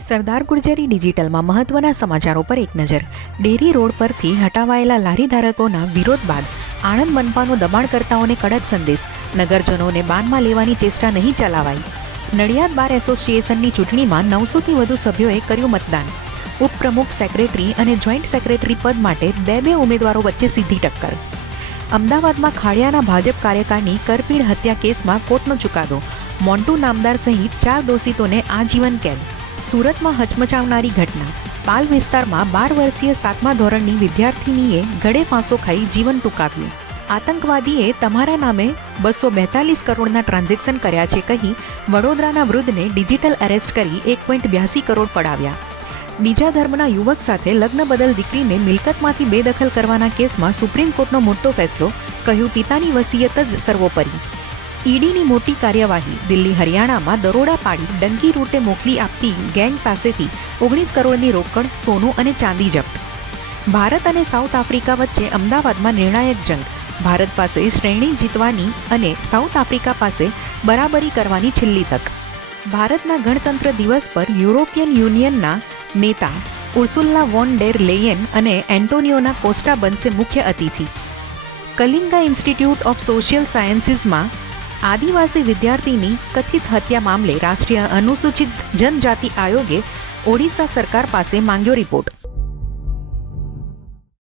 સરદાર ગુર્જરી ડિજિટલમાં મહત્વના સમાચારો પર એક નજર. ડેરી રોડ પરથી હટાવાયેલા લારી ધારકોના વિરોધ બાદ આણંદ મનપાનો દબાણકર્તાઓને કડક સંદેશ. નગરજનોને બાનમાં લેવાની ચેષ્ટા નહીં ચલાવાઈ. નડિયાદ બાર એસોસિએશનની ચૂંટણીમાં 900થી વધુ સભ્યોએ કર્યું મતદાન. ઉપપ્રમુખ, સેક્રેટરી અને જોઈન્ટ સેક્રેટરી પદ માટે બે ઉમેદવારો વચ્ચે સીધી ટક્કર. અમદાવાદમાં ખાડિયાના ભાજપ કાર્યકરની કરપીણ હત્યા કેસમાં કોર્ટનો ચુકાદો. મોન્ટુ નામદાર સહિત 4 દોષિતોને આજીવન કેદ. સુરતમાં હચમચાવનારી ઘટના. પાલ વિસ્તારમાં 12 વર્ષીય 7મા ધોરણની વિદ્યાર્થિનીએ ગળે ફાંસો ખાઈ જીવન ટૂંકાવ્યું. આતંકવાદીએ તમારા નામે 242 કરોડના ટ્રાન્ઝેક્શન કર્યા છે કહી વડોદરાના વૃદ્ધને ડિજિટલ અરેસ્ટ કરી 1.82 કરોડ પડાવ્યા. બીજા ધર્મના યુવક સાથે લગ્ન બદલ દીકરીને મિલકતમાંથી બેદખલ કરવાના કેસમાં સુપ્રીમ કોર્ટનો મોટો ફેસલો. કહ્યું, પિતાની વસિયત જ સર્વોપરી. ઈડીની મોટી કાર્યવાહી. દિલ્હી, હરિયાણામાં દરોડા પાડી ડંકી રૂટે મોકલી આપતી ગેંગ પાસેથી 19 કરોડની રોકડ, સોનું અને ચાંદી જપ્ત. ભારત અને સાઉથ આફ્રિકા વચ્ચે અમદાવાદમાં નિર્ણાયક જંગ. ભારત પાસે શ્રેણી જીતવાની અને સાઉથ આફ્રિકા પાસે બરાબરી કરવાની છેલ્લી તક. ભારતના ગણતંત્ર દિવસ પર યુરોપિયન યુનિયનના નેતા ઉર્સુલા વોન ડેર લેયન અને એન્ટોનિયોના કોસ્ટા બનશે મુખ્ય અતિથિ. કલિંગા ઇન્સ્ટિટ્યૂટ ઓફ સોશિયલ સાયન્સીસમાં આદિવાસી વિદ્યાર્થીની કથિત હત્યા મામલે રાષ્ટ્રીય અનુસૂચિત જનજાતિ આયોગે ઓડિશા સરકાર પાસે માંગ્યો રિપોર્ટ.